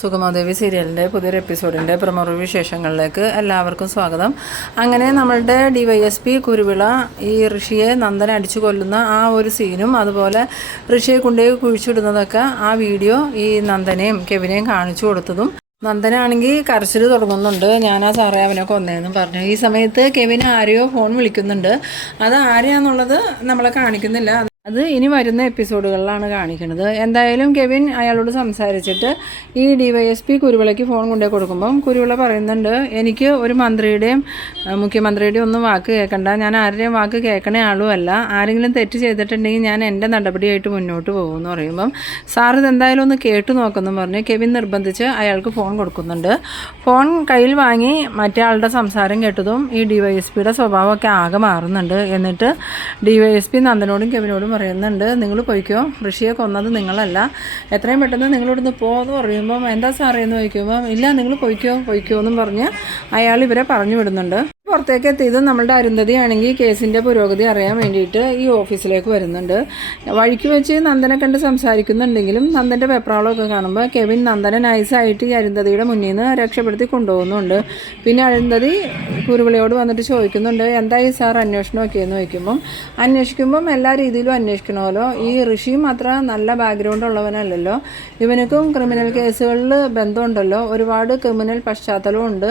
സുഗമാദേവി സീരിയലിൻ്റെ പുതിയൊരു എപ്പിസോഡിൻ്റെ പ്രമോ വിശേഷങ്ങളിലേക്ക് എല്ലാവർക്കും സ്വാഗതം. അങ്ങനെ നമ്മളുടെ DYSP കുരുവിള ഈ ഋഷിയെ നന്ദന അടിച്ചു കൊല്ലുന്ന ആ ഒരു സീനും അതുപോലെ ഋഷിയെ കൊണ്ടുപോയി കുഴിച്ചിടുന്നതൊക്കെ ആ വീഡിയോ ഈ നന്ദനെയും കെവിനെയും കാണിച്ചു കൊടുത്തതും നന്ദനാണെങ്കിൽ കരച്ചിൽ തുടങ്ങുന്നുണ്ട്. ഞാനാ സാറേ അവനെ കൊന്നേന്ന് പറഞ്ഞു. ഈ സമയത്ത് കെവിന് ആരെയോ ഫോൺ വിളിക്കുന്നുണ്ട്. അത് ആരെയാന്നുള്ളത് നമ്മളെ കാണിക്കുന്നില്ല. അത് ഇനി വരുന്ന എപ്പിസോഡുകളിലാണ് കാണിക്കുന്നത്. എന്തായാലും കെവിൻ അയാളോട് സംസാരിച്ചിട്ട് ഈ DYSP കുരുവിളയ്ക്ക് ഫോൺ കൊണ്ടേ കൊടുക്കുമ്പം കുരുവിള പറയുന്നുണ്ട്, എനിക്ക് ഒരു മന്ത്രിയുടെയും മുഖ്യമന്ത്രിയുടെയും ഒന്നും വാക്ക് കേൾക്കണ്ട, ഞാൻ ആരുടെയും വാക്ക് കേൾക്കണ ആളുമല്ല, ആരെങ്കിലും തെറ്റ് ചെയ്തിട്ടുണ്ടെങ്കിൽ ഞാൻ എൻ്റെ നടപടിയായിട്ട് മുന്നോട്ട് പോകുമെന്ന് പറയുമ്പം സാർ ഇതെന്തായാലും ഒന്ന് കേട്ടു നോക്കുമെന്ന് പറഞ്ഞ് കെവിൻ നിർബന്ധിച്ച് അയാൾക്ക് ഫോൺ കൊടുക്കുന്നുണ്ട്. ഫോൺ കയ്യിൽ വാങ്ങി മറ്റേ ആളുടെ സംസാരം കേട്ടതും ഈ DYSPയുടെ സ്വഭാവമൊക്കെ ആകെ മാറുന്നുണ്ട്. എന്നിട്ട് DYSP നന്ദനോടും കെവിനോടും പറയുന്നുണ്ട്, നിങ്ങൾ പോയിക്കോ, ഋഷിയെ കൊന്നത് നിങ്ങളല്ല, എത്രയും പെട്ടെന്ന് നിങ്ങളിവിടുന്ന് പോകുമെന്ന് പറയുമ്പം എന്താ സാറേ എന്ന് ചോദിക്കുമ്പം ഇല്ല നിങ്ങൾ പോയിക്കോ എന്നും പറഞ്ഞ് അയാൾ ഇവരെ പറഞ്ഞു വിടുന്നുണ്ട്. പുറത്തേക്ക് എത്തിയത് നമ്മളുടെ അരുന്ധതി ആണെങ്കിൽ കേസിൻ്റെ പുരോഗതി അറിയാൻ വേണ്ടിയിട്ട് ഈ ഓഫീസിലേക്ക് വരുന്നുണ്ട്. വഴിക്ക് വെച്ച് നന്ദനെ കണ്ട് സംസാരിക്കുന്നുണ്ടെങ്കിലും നന്ദൻ്റെ വെപ്രാളമൊക്കെ കാണുമ്പോൾ കെവിൻ നന്ദനെ നൈസായിട്ട് ഈ അരുന്ധതിയുടെ മുന്നിൽ നിന്ന് രക്ഷപ്പെടുത്തി കൊണ്ടുപോകുന്നുണ്ട്. പിന്നെ അരുന്ധതി കുരുവിളയോട് വന്നിട്ട് ചോദിക്കുന്നുണ്ട്, എന്തായി സാർ അന്വേഷണമൊക്കെ എന്ന് അന്വേഷിക്കുമ്പം എല്ലാ രീതിയിലും അന്വേഷിക്കണമല്ലോ, ഈ ഋഷിയും അത്ര നല്ല ബാക്ക്ഗ്രൗണ്ട് ഉള്ളവനല്ലല്ലോ, ഇവനക്കും ക്രിമിനൽ കേസുകളിൽ ബന്ധമുണ്ടല്ലോ, ഒരുപാട് ക്രിമിനൽ പശ്ചാത്തലവും ഉണ്ട്,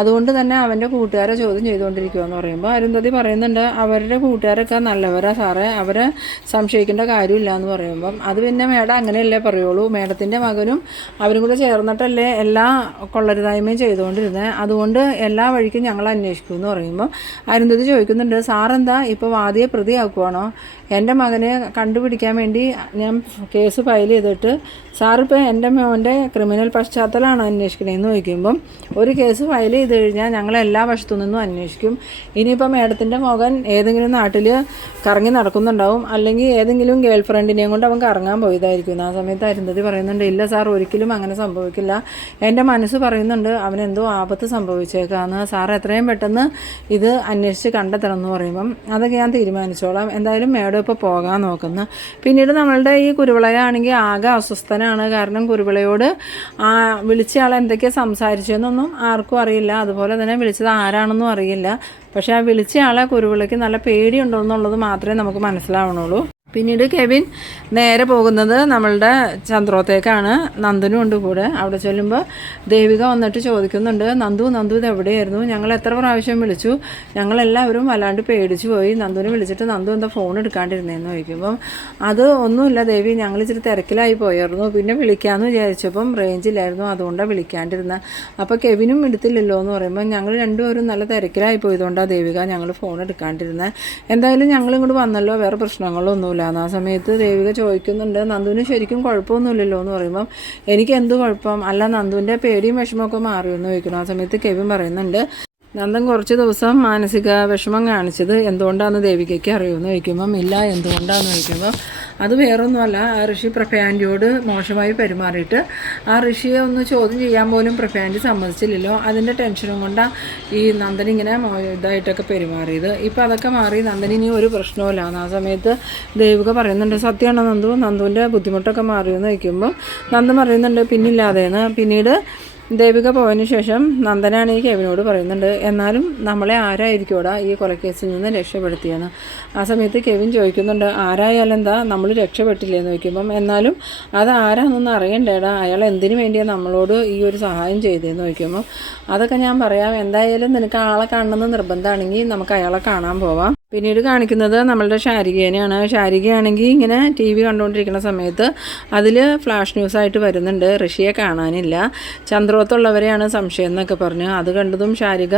അതുകൊണ്ട് തന്നെ അവൻ്റെ കൂട്ടുകാരെ ചോദ്യം ചെയ്തുകൊണ്ടിരിക്കുകയെന്ന് പറയുമ്പോൾ അരുന്ധതി പറയുന്നുണ്ട്, അവരുടെ കൂട്ടുകാരൊക്കെ നല്ലവരാ സാറേ, അവരെ സംശയിക്കേണ്ട കാര്യമില്ല എന്ന് പറയുമ്പം അത് പിന്നെ മേഡം അങ്ങനെയല്ലേ പറയുള്ളൂ, മേഡത്തിൻ്റെ മകനും അവരും കൂടെ ചേർന്നിട്ടല്ലേ എല്ലാ കൊള്ളരുതായ്മയും ചെയ്തുകൊണ്ടിരുന്നത്, അതുകൊണ്ട് എല്ലാ വഴിക്കും ഞങ്ങൾ അന്വേഷിക്കും എന്ന് പറയുമ്പോൾ അരുന്ധതി ചോദിക്കുന്നുണ്ട്, സാറെന്താ ഇപ്പോൾ വാദിയെ പ്രതിയാക്കുവാണോ, എൻ്റെ മകനെ കണ്ടുപിടിക്കാൻ വേണ്ടി ഞാൻ കേസ് ഫയൽ ചെയ്തിട്ട് സാറിപ്പോൾ എൻ്റെ മോൻ്റെ ക്രിമിനൽ പശ്ചാത്തലമാണ് അന്വേഷിക്കണേന്ന് ചോദിക്കുമ്പം ഒരു കേസ് ഫയൽ ചെയ്ത് കഴിഞ്ഞാൽ ഞങ്ങൾ എല്ലാ വശത്തു നിന്നും അന്വേഷിക്കും, ഇനിയിപ്പോൾ മേഡത്തിൻ്റെ മകൻ ഏതെങ്കിലും നാട്ടിൽ കറങ്ങി നടക്കുന്നുണ്ടാവും, അല്ലെങ്കിൽ ഏതെങ്കിലും ഗേൾ ഫ്രണ്ടിനെയും കൊണ്ട് അവൻ കറങ്ങാൻ പോയതായിരിക്കും. ആ സമയത്ത് അരുന്ധതി പറയുന്നുണ്ട്, ഇല്ല സാർ ഒരിക്കലും അങ്ങനെ സംഭവിക്കില്ല, എൻ്റെ മനസ്സ് പറയുന്നുണ്ട് അവനെന്തോ ആപത്ത് സംഭവിച്ചേക്കാന്ന്, സാർ എത്രയും പെട്ടെന്ന് ഇത് അന്വേഷിച്ച് കണ്ടെത്തണം എന്ന് പറയുമ്പം അതൊക്കെ ഞാൻ തീരുമാനിച്ചോളാം, എന്തായാലും മേഡം ഇപ്പോൾ പോകാൻ നോക്കുന്നു. പിന്നീട് നമ്മളുടെ ഈ കുരുവിളയാണെങ്കിൽ ആകെ അസ്വസ്ഥനാണ്. കാരണം കുരുവിളയോട് വിളിച്ചയാൾ എന്തൊക്കെയാണ് സംസാരിച്ചതെന്നൊന്നും ആർക്കും അറിയില്ല, അതുപോലെ തന്നെ വിളിച്ചത് ആരാണെന്നും അറിയില്ല. പക്ഷേ ആ വിളിച്ചയാളെ കുരുവിളയ്ക്ക് നല്ല പേടിയുണ്ടോ എന്നുള്ളത് മാത്രമേ നമുക്ക് മനസ്സിലാവണുള്ളൂ. പിന്നീട് കെവിൻ നേരെ പോകുന്നത് നമ്മളുടെ ചന്ദ്രോത്തേക്കാണ്. നന്ദനും ഉണ്ട് കൂടെ. അവിടെ ചെല്ലുമ്പോൾ ദേവിക വന്നിട്ട് ചോദിക്കുന്നുണ്ട്, നന്ദു ഇത് എവിടെയായിരുന്നു, ഞങ്ങൾ എത്ര പ്രാവശ്യം വിളിച്ചു, ഞങ്ങളെല്ലാവരും വല്ലാണ്ട് പേടിച്ചു പോയി, നന്ദുവിനെ വിളിച്ചിട്ട് നന്ദു എന്താ ഫോൺ എടുക്കാണ്ടിരുന്നതെന്ന് ചോദിക്കുമ്പം അത് ഒന്നുമില്ല ദേവി, ഞങ്ങൾ ഇച്ചിരി തിരക്കിലായി പോയായിരുന്നു, പിന്നെ വിളിക്കാമെന്ന് വിചാരിച്ചപ്പം റേഞ്ചില്ലായിരുന്നു, അതുകൊണ്ടാണ് വിളിക്കാണ്ടിരുന്നത്. അപ്പോൾ കെവിനും എടുത്തില്ലല്ലോ എന്ന് പറയുമ്പോൾ ഞങ്ങൾ രണ്ടുപേരും നല്ല തിരക്കിലായി പോയതുകൊണ്ടാണ് ദേവിക ഞങ്ങൾ ഫോൺ എടുക്കാണ്ടിരുന്നത്, എന്തായാലും ഞങ്ങൾ ഇങ്ങോട്ട് വന്നല്ലോ, വേറെ പ്രശ്നങ്ങളൊന്നുമില്ല. ആ സമയത്ത് ദേവിക ചോദിക്കുന്നുണ്ട്, നന്ദുവിന് ശരിക്കും കുഴപ്പമൊന്നുമില്ലല്ലോ എന്ന് പറയുമ്പം എനിക്ക് എന്ത് കുഴപ്പം, അല്ല നന്ദുവിൻ്റെ പേടിയും വിഷമമൊക്കെ മാറിയെന്ന് ചോദിക്കണം. ആ സമയത്ത് കെവിൻ പറയുന്നുണ്ട്, നന്ദൻ കുറച്ച് ദിവസം മാനസിക വിഷമം കാണിച്ചത് എന്തുകൊണ്ടാണെന്ന് ദേവികയ്ക്ക് അറിയുമെന്ന് ചോദിക്കുമ്പം ഇല്ല എന്തുകൊണ്ടാണെന്ന് ചോദിക്കുമ്പോൾ അത് വേറൊന്നുമല്ല, ആ ഋഷി പ്രഭയാൻ്റിയോട് മോശമായി പെരുമാറിയിട്ട് ആ ഋഷിയെ ഒന്ന് ചോദ്യം ചെയ്യാൻ പോലും പ്രഭയാൻ്റി സമ്മതിച്ചില്ലല്ലോ, അതിൻ്റെ ടെൻഷനും കൊണ്ടാണ് ഈ നന്ദൻ ഇങ്ങനെ ഇതായിട്ടൊക്കെ പെരുമാറിയത്, ഇപ്പോൾ അതൊക്കെ മാറി നന്ദന് ഇനി ഒരു പ്രശ്നവുമില്ല. ആ സമയത്ത് ദേവിക പറയുന്നുണ്ട്, സത്യമാണോ നന്ദുവിൻ്റെ ബുദ്ധിമുട്ടൊക്കെ മാറിയെന്ന് ചോദിക്കുമ്പോൾ നന്ദൻ പറയുന്നുണ്ട് പിന്നില്ലാതെയെന്ന്. പിന്നീട് ദേവിക പോയതിന് ശേഷം നന്ദനാണ് ഈ കെവിനോട് പറയുന്നുണ്ട്, എന്നാലും നമ്മളെ ആരായിരിക്കോടാ ഈ കൊലക്കേസിൽ നിന്ന് രക്ഷപ്പെടുത്തിയെന്ന്. ആ സമയത്ത് കെവിൻ ചോദിക്കുന്നുണ്ട്, ആരായാലും എന്താ നമ്മൾ രക്ഷപ്പെട്ടില്ലേന്ന് ചോദിക്കുമ്പം എന്നാലും അത് ആരാന്നൊന്നും അറിയണ്ടേടാ, അയാൾ എന്തിനു വേണ്ടിയാണ് നമ്മളോട് ഈ ഒരു സഹായം ചെയ്തതെന്ന് ചോദിക്കുമ്പോൾ അതൊക്കെ ഞാൻ പറയാം, എന്തായാലും നിനക്ക് ആളെ കാണണമെന്ന് നിർബന്ധമാണെങ്കിൽ നമുക്ക് അയാളെ കാണാൻ പോവാം. പിന്നീട് കാണിക്കുന്നത് നമ്മളുടെ ശാരികേനെയാണ്. ശാരികയാണെങ്കിൽ ഇങ്ങനെ TV കണ്ടുകൊണ്ടിരിക്കുന്ന സമയത്ത് അതിൽ ഫ്ലാഷ് ന്യൂസായിട്ട് വരുന്നുണ്ട്, ഋഷിയെ കാണാനില്ല, ചന്ദ്രോത്തുള്ളവരെയാണ് സംശയം എന്നൊക്കെ പറഞ്ഞ്. അത് കണ്ടതും ശാരിക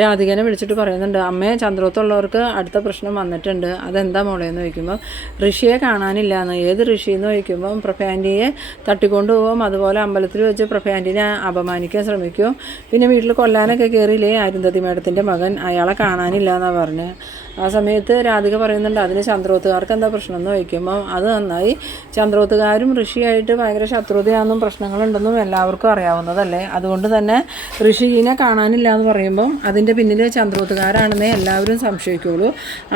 രാധികനെ വിളിച്ചിട്ട് പറയുന്നുണ്ട്, അമ്മേ ചന്ദ്രോത്തുള്ളവർക്ക് അടുത്ത പ്രശ്നം വന്നിട്ടുണ്ട്, അതെന്താ മോളേന്ന് ചോദിക്കുമ്പോൾ ഋഷിയെ കാണാനില്ല എന്ന്. ഏത് ഋഷി എന്ന് ചോദിക്കുമ്പം പ്രഭയാൻ്റിയെ തട്ടിക്കൊണ്ടു പോകും, അതുപോലെ അമ്പലത്തിൽ വെച്ച് പ്രഭയാൻ്റിനെ അപമാനിക്കാൻ ശ്രമിക്കും, പിന്നെ വീട്ടിൽ കൊല്ലാനൊക്കെ കയറിയില്ലേ അരുന്ധതി മേഡത്തിൻ്റെ മകൻ, അയാളെ കാണാനില്ല എന്നാണ് പറഞ്ഞ്. ആ സമയത്ത് രാധിക പറയുന്നുണ്ട് അതിന് ചന്ദ്രോത്തുകാർക്ക് എന്താ പ്രശ്നം എന്ന് ചോദിക്കുമ്പോൾ അത് നന്നായി, ചന്ദ്രോത്തുകാരും ഋഷിയായിട്ട് ഭയങ്കര ശത്രുതയാണെന്നും പ്രശ്നങ്ങളുണ്ടെന്നും എല്ലാവർക്കും അറിയാവുന്നതല്ലേ, അതുകൊണ്ട് തന്നെ ഋഷിനെ കാണാനില്ല എന്ന് പറയുമ്പം അതിൻ്റെ പിന്നിൽ ചന്ദ്രോത്തുകാരാണെന്നേ എല്ലാവരും സംശയിക്കുകയുള്ളൂ.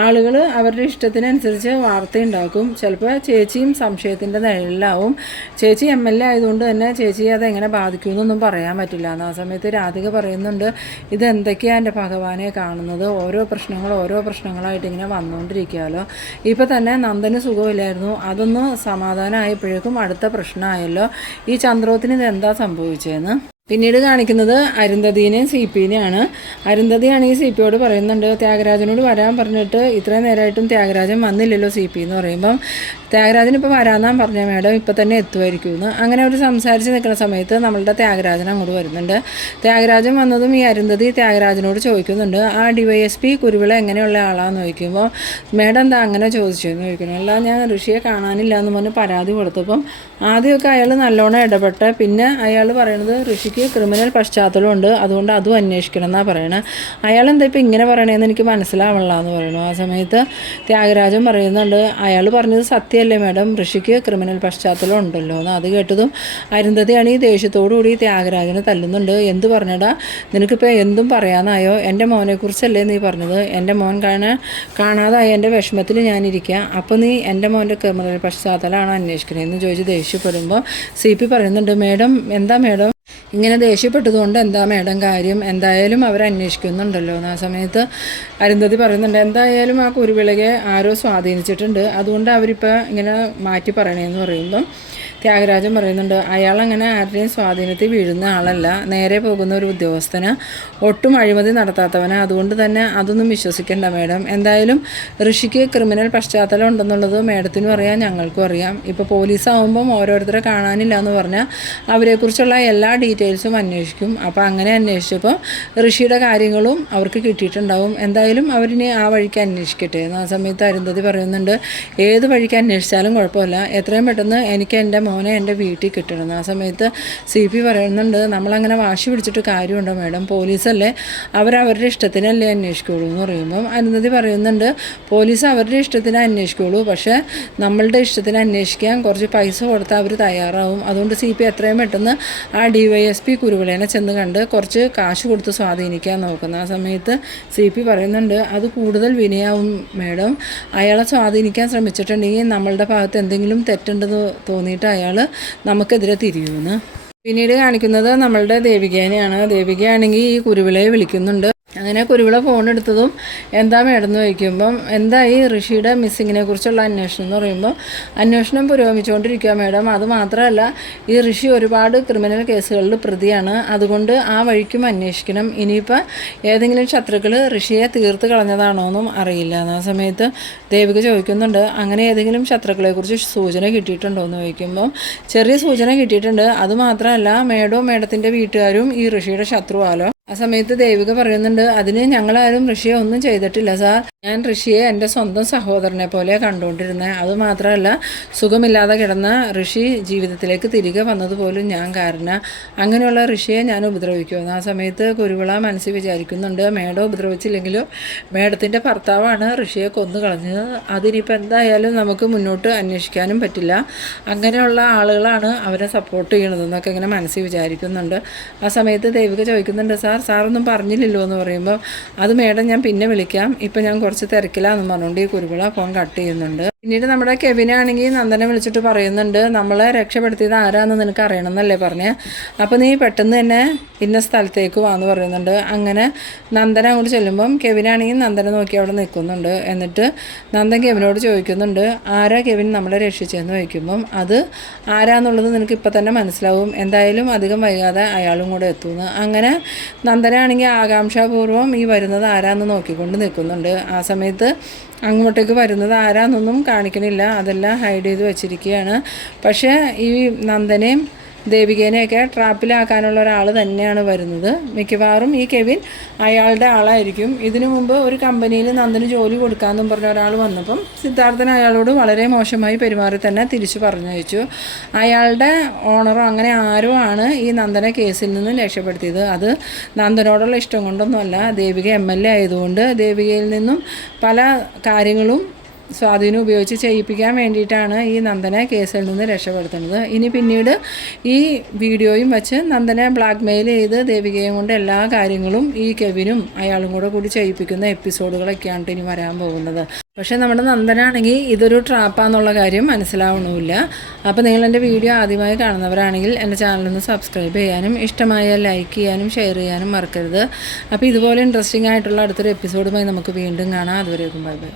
ആളുകൾ അവരുടെ ഇഷ്ടത്തിനനുസരിച്ച് വാർത്തയുണ്ടാക്കും. ചിലപ്പോൾ ചേച്ചിയും സംശയത്തിൻ്റെ നിഴലിലാവും. ചേച്ചി MLA ആയതുകൊണ്ട് തന്നെ ചേച്ചിയെ അതെങ്ങനെ ബാധിക്കുമെന്നൊന്നും പറയാൻ പറ്റില്ല. ആ സമയത്ത് രാധിക പറയുന്നുണ്ട് ഇതെന്തൊക്കെയാണ് എൻ്റെ ഭഗവാനെ കാണുന്നത്, ഓരോ പ്രശ്നങ്ങളായിട്ട് ഇങ്ങനെ വന്നുകൊണ്ടിരിക്കുകയല്ലോ. ഇപ്പോൾ തന്നെ നന്ദന് സുഖമില്ലായിരുന്നു, അതൊന്ന് സമാധാനമായപ്പോഴേക്കും അടുത്ത പ്രശ്നമായല്ലോ. ഈ ചന്ദ്രോത്തിന് ഇതെന്താ സംഭവിച്ചതെന്ന് പിന്നീട് കാണിക്കുന്നത് അരുന്ധതിനെയും CPനെയാണ്. അരുന്ധതിയാണ് ഈ CPയോട് പറയുന്നുണ്ട് ത്യാഗരാജനോട് വരാൻ പറഞ്ഞിട്ട് ഇത്രയും നേരമായിട്ടും ത്യാഗരാജൻ വന്നില്ലല്ലോ CP എന്ന് പറയുമ്പം ത്യാഗരാജൻ ഇപ്പോൾ വരാമെന്നാൻ പറഞ്ഞ മേഡം ഇപ്പം തന്നെ എത്തുമായിരിക്കുമെന്ന്. അങ്ങനെ അവർ സംസാരിച്ച് നിൽക്കുന്ന സമയത്ത് നമ്മളുടെ ത്യാഗരാജൻ അങ്ങോട്ട് വരുന്നുണ്ട്. ത്യാഗരാജൻ വന്നതും ഈ അരുന്ധതി ത്യാഗരാജനോട് ചോദിക്കുന്നുണ്ട് ആ DYSP കുരുവിള എങ്ങനെയുള്ള ആളാന്ന് ചോദിക്കുമ്പോൾ മേഡം എന്താ അങ്ങനെ ചോദിച്ചതെന്ന് ചോദിക്കണം. അല്ല ഞാൻ ഋഷിയെ കാണാനില്ല എന്ന് പറഞ്ഞ് പരാതി കൊടുത്തപ്പം ആദ്യമൊക്കെ അയാൾ നല്ലോണം ഇടപെട്ട് പിന്നെ അയാൾ പറയണത് ഋഷിക്ക് ക്രിമിനൽ പശ്ചാത്തലമുണ്ട്, അതുകൊണ്ട് അതും അന്വേഷിക്കണം എന്നാണ് പറയണത്. അയാൾ എന്താ ഇപ്പോൾ ഇങ്ങനെ പറയണതെന്ന് എനിക്ക് മനസ്സിലാവണില്ല എന്ന് പറയണു. ആ സമയത്ത് ത്യാഗരാജൻ പറയുന്നുണ്ട് അയാൾ പറഞ്ഞത് സത്യമല്ലേ മേഡം, ഋഷിക്ക് ക്രിമിനൽ പശ്ചാത്തലം ഉണ്ടല്ലോ എന്ന്. അത് കേട്ടതും അരുന്ധതിയാണ് ഈ ദേഷ്യത്തോടു കൂടി ത്യാഗരാജനെ തല്ലുന്നുണ്ട്. എന്ത് പറഞ്ഞടാ, നിനക്കിപ്പോൾ എന്തും പറയാനായോ, എൻ്റെ മോനെക്കുറിച്ചല്ലേ നീ പറഞ്ഞത്, എൻ്റെ മോൻ കാണാതായ എൻ്റെ വിഷമത്തിൽ ഞാനിരിക്കുക, അപ്പോൾ നീ എൻ്റെ മോൻ്റെ ക്രിമിനൽ പശ്ചാത്തലമാണ് അന്വേഷിക്കണേന്ന് ചോദിച്ച് ദേഷ്യപ്പെടുമ്പോൾ CP പറയുന്നുണ്ട് മേഡം എന്താ മേഡം ഇങ്ങനെ ദേഷ്യപ്പെട്ടതുകൊണ്ട് എന്താ മേഡം കാര്യം, എന്തായാലും അവർ അന്വേഷിക്കുന്നുണ്ടല്ലോ. ആ സമയത്ത് അരുന്ധതി പറയുന്നുണ്ട് എന്തായാലും ആ കുരുവിളയെ ആരോ സ്വാധീനിച്ചിട്ടുണ്ട്, അതുകൊണ്ട് അവരിപ്പോൾ ഇങ്ങനെ മാറ്റി പറയണേന്ന് പറയുമ്പം ത്യാഗരാജൻ പറയുന്നുണ്ട് അയാളങ്ങനെ ആരുടെയും സ്വാധീനത്തിൽ വീഴുന്ന ആളല്ല, നേരെ പോകുന്ന ഒരു ഉദ്യോഗസ്ഥന്, ഒട്ടും അഴിമതി നടത്താത്തവന്, അതുകൊണ്ട് തന്നെ അതൊന്നും വിശ്വസിക്കേണ്ട മേഡം. എന്തായാലും ഋഷിക്ക് ക്രിമിനൽ പശ്ചാത്തലം ഉണ്ടെന്നുള്ളത് മേഡത്തിനും അറിയാം, ഞങ്ങൾക്കും അറിയാം. ഇപ്പോൾ പോലീസാവുമ്പം ഓരോരുത്തരെ കാണാനില്ല എന്ന് പറഞ്ഞാൽ അവരെക്കുറിച്ചുള്ള എല്ലാ ഡീറ്റെയിൽസും അന്വേഷിക്കും. അപ്പോൾ അങ്ങനെ അന്വേഷിച്ചപ്പോൾ ഋഷിയുടെ കാര്യങ്ങളും അവർക്ക് കിട്ടിയിട്ടുണ്ടാവും. എന്തായാലും അവരിനി ആ വഴിക്ക് അന്വേഷിക്കട്ടെ. ആ സമയത്ത് അരുന്ധതി പറയുന്നുണ്ട് ഏത് വഴിക്ക് അന്വേഷിച്ചാലും കുഴപ്പമില്ല, എത്രയും പെട്ടെന്ന് എനിക്ക് എൻ്റെ മോനെ എൻ്റെ വീട്ടിൽ കിട്ടണം. ആ സമയത്ത് CP പറയുന്നുണ്ട് നമ്മളങ്ങനെ വാശി പിടിച്ചിട്ട് കാര്യമുണ്ടോ മേഡം, പോലീസല്ലേ, അവരവരുടെ ഇഷ്ടത്തിനല്ലേ അന്വേഷിക്കുള്ളൂ എന്ന് പറയുമ്പം അരുന്ധതി പറയുന്നുണ്ട് പോലീസ് അവരുടെ ഇഷ്ടത്തിന് അന്വേഷിക്കുള്ളൂ, പക്ഷേ നമ്മളുടെ ഇഷ്ടത്തിന് അന്വേഷിക്കാൻ കുറച്ച് പൈസ കൊടുത്താൽ അവർ തയ്യാറാവും. അതുകൊണ്ട് CP എത്രയും പെട്ടെന്ന് ആ DYSP കുരുവിളേനെ ചെന്ന് കണ്ട് കുറച്ച് കാശ് കൊടുത്ത് സ്വാധീനിക്കാൻ നോക്കുന്നു. ആ സമയത്ത് CP പറയുന്നുണ്ട് അത് കൂടുതൽ വിനയാവും മേഡം, അയാളെ സ്വാധീനിക്കാൻ ശ്രമിച്ചിട്ടുണ്ടെങ്കിൽ നമ്മളുടെ ഭാഗത്ത് എന്തെങ്കിലും തെറ്റുണ്ടെന്ന് തോന്നിയിട്ട് അയാൾ നമുക്കെതിരെ തിരിയുമെന്ന്. പിന്നീട് കാണിക്കുന്നത് നമ്മളുടെ ദേവികേനെയാണ്. ദേവികയാണെങ്കിൽ ഈ കുരുവിളയെ വിളിക്കുന്നുണ്ട്. അങ്ങനെ കുരുവിള ഫോൺ എടുത്തതും എന്താ മേഡം എന്ന് ചോദിക്കുമ്പം എന്തായി ഋഷിയുടെ മിസ്സിങ്ങിനെ കുറിച്ചുള്ള അന്വേഷണം എന്ന് പറയുമ്പോൾ അന്വേഷണം പുരോഗമിച്ചുകൊണ്ടിരിക്കുക മേഡം, അതുമാത്രമല്ല ഈ ഋഷി ഒരുപാട് ക്രിമിനൽ കേസുകളിൽ പ്രതിയാണ്, അതുകൊണ്ട് ആ വഴിക്കും അന്വേഷിക്കണം. ഇനിയിപ്പോൾ ഏതെങ്കിലും ശത്രുക്കൾ ഋഷിയെ തീർത്ത് കളഞ്ഞതാണോ എന്നും അറിയില്ല. ആ സമയത്ത് ദേവിക ചോദിക്കുന്നുണ്ട് അങ്ങനെ ഏതെങ്കിലും ശത്രുക്കളെക്കുറിച്ച് സൂചന കിട്ടിയിട്ടുണ്ടോ എന്ന് ചോദിക്കുമ്പോൾ ചെറിയ സൂചന കിട്ടിയിട്ടുണ്ട്, അതുമാത്രമല്ല മേഡത്തിൻ്റെ വീട്ടുകാരും ഈ ഋഷിയുടെ ശത്രുവാലോ. ആ സമയത്ത് ദേവിക പറയുന്നുണ്ട് അതിന് ഞങ്ങളാരും ഋഷിയെ ഒന്നും ചെയ്തിട്ടില്ല സാർ, ഞാൻ ഋഷിയെ എൻ്റെ സ്വന്തം സഹോദരനെ പോലെ കണ്ടുകൊണ്ടിരുന്നത്, അതുമാത്രമല്ല സുഖമില്ലാതെ കിടന്ന ഋഷി ജീവിതത്തിലേക്ക് തിരികെ വന്നതുപോലും ഞാൻ കാരണം, അങ്ങനെയുള്ള ഋഷിയെ ഞാൻ ഉപദ്രവിക്കുമെന്ന്. ആ സമയത്ത് കുരുവിള മനസ്സിൽ വിചാരിക്കുന്നുണ്ട് മേഡം ഉപദ്രവിച്ചില്ലെങ്കിലും മേഡത്തിൻ്റെ ഭർത്താവാണ് ഋഷിയെ കൊന്നു കളഞ്ഞത്, അതിനിപ്പോൾ എന്തായാലും നമുക്ക് മുന്നോട്ട് അന്വേഷിക്കാനും പറ്റില്ല, അങ്ങനെയുള്ള ആളുകളാണ് അവരെ സപ്പോർട്ട് ചെയ്യണതെന്നൊക്കെ ഇങ്ങനെ മനസ്സിൽ വിചാരിക്കുന്നുണ്ട്. ആ സമയത്ത് ദേവിക ചോദിക്കുന്നുണ്ട് സാറൊന്നും പറഞ്ഞില്ലല്ലോ എന്ന് പറയുമ്പോൾ അത് മേഡം ഞാൻ പിന്നെ വിളിക്കാം, ഇപ്പം ഞാൻ കുറച്ച് തിരക്കിലാണെന്ന് പറഞ്ഞുകൊണ്ട് ഈ കുരുവിള ഫോൺ കട്ട് ചെയ്യുന്നുണ്ട്. പിന്നീട് നമ്മുടെ കെവിനാണെങ്കിൽ നന്ദനെ വിളിച്ചിട്ട് പറയുന്നുണ്ട് നമ്മളെ രക്ഷപ്പെടുത്തിയത് ആരാന്ന് നിനക്ക് അറിയണം എന്നല്ലേ പറഞ്ഞേ, അപ്പോൾ നീ പെട്ടെന്ന് തന്നെ ഇന്ന സ്ഥലത്തേക്ക് വാന്ന് പറയുന്നുണ്ട്. അങ്ങനെ നന്ദന അങ്ങോട്ട് ചെല്ലുമ്പം കെവിനാണെങ്കിൽ നന്ദനെ നോക്കി അവിടെ നിൽക്കുന്നുണ്ട്. എന്നിട്ട് നന്ദൻ കെവിനോട് ചോദിക്കുന്നുണ്ട് ആരാ കെവിൻ നമ്മളെ രക്ഷിച്ചതെന്ന് ചോദിക്കുമ്പം അത് ആരാന്നുള്ളത് നിനക്ക് ഇപ്പം തന്നെ മനസ്സിലാവും, എന്തായാലും അധികം വൈകാതെ അയാളും കൂടെ എത്തുമെന്ന്. അങ്ങനെ നന്ദനാണെങ്കിൽ ആകാംക്ഷാപൂർവ്വം ഈ വരുന്നത് ആരാന്ന് നോക്കിക്കൊണ്ട് നിൽക്കുന്നുണ്ട്. ആ സമയത്ത് അങ്ങോട്ടേക്ക് വരുന്നത് ആരാന്നൊന്നും കാണിക്കണില്ല, അതെല്ലാം ഹൈഡ് ചെയ്ത് വെച്ചിരിക്കുകയാണ്. പക്ഷേ ഈ നന്ദനെയും ദേവികേനെയൊക്കെ ട്രാപ്പിലാക്കാനുള്ള ഒരാൾ തന്നെയാണ് വരുന്നത്. മിക്കവാറും ഈ കെവിൻ അയാളുടെ ആളായിരിക്കും. ഇതിനു മുമ്പ് ഒരു കമ്പനിയിൽ നന്ദന് ജോലി കൊടുക്കാമെന്നും പറഞ്ഞ ഒരാൾ വന്നപ്പം സിദ്ധാർത്ഥൻ അയാളോട് വളരെ മോശമായി പെരുമാറി തന്നെ തിരിച്ചു പറഞ്ഞയച്ചു. അയാളുടെ ഓണറോ അങ്ങനെ ആരോ ആണ് ഈ നന്ദനെ കേസിൽ നിന്ന് രക്ഷപ്പെടുത്തിയത്. അത് നന്ദനോടുള്ള ഇഷ്ടം കൊണ്ടൊന്നുമല്ല. ദേവിക MLA ആയതുകൊണ്ട് ദേവികയിൽ നിന്നും പല കാര്യങ്ങളും സ്വാധീനം ഉപയോഗിച്ച് ചെയ്യിപ്പിക്കാൻ വേണ്ടിയിട്ടാണ് ഈ നന്ദനെ കേസിൽ നിന്ന് രക്ഷപ്പെടുത്തുന്നത്. ഇനി പിന്നീട് ഈ വീഡിയോയും വെച്ച് നന്ദനെ ബ്ലാക്ക് മെയിൽ ചെയ്ത് ദേവികയും കൊണ്ട് എല്ലാ കാര്യങ്ങളും ഈ കെവിനും അയാളും കൂടി ചെയ്യിപ്പിക്കുന്ന എപ്പിസോഡുകളൊക്കെയാണ് ഇനി വരാൻ പോകുന്നത്. പക്ഷേ നമ്മുടെ നന്ദനാണെങ്കിൽ ഇതൊരു ട്രാപ്പാന്നുള്ള കാര്യം മനസ്സിലാവണമില്ല. അപ്പോൾ നിങ്ങൾ എൻ്റെ വീഡിയോ ആദ്യമായി കാണുന്നവരാണെങ്കിൽ എൻ്റെ ചാനലൊന്ന് സബ്സ്ക്രൈബ് ചെയ്യാനും ഇഷ്ടമായാൽ ലൈക്ക് ചെയ്യാനും ഷെയർ ചെയ്യാനും മറക്കരുത്. അപ്പോൾ ഇതുപോലെ ഇൻട്രസ്റ്റിംഗ് ആയിട്ടുള്ള അടുത്തൊരു എപ്പിസോഡുമായി നമുക്ക് വീണ്ടും കാണാം. അതുവരേക്കും ബൈ ബൈ.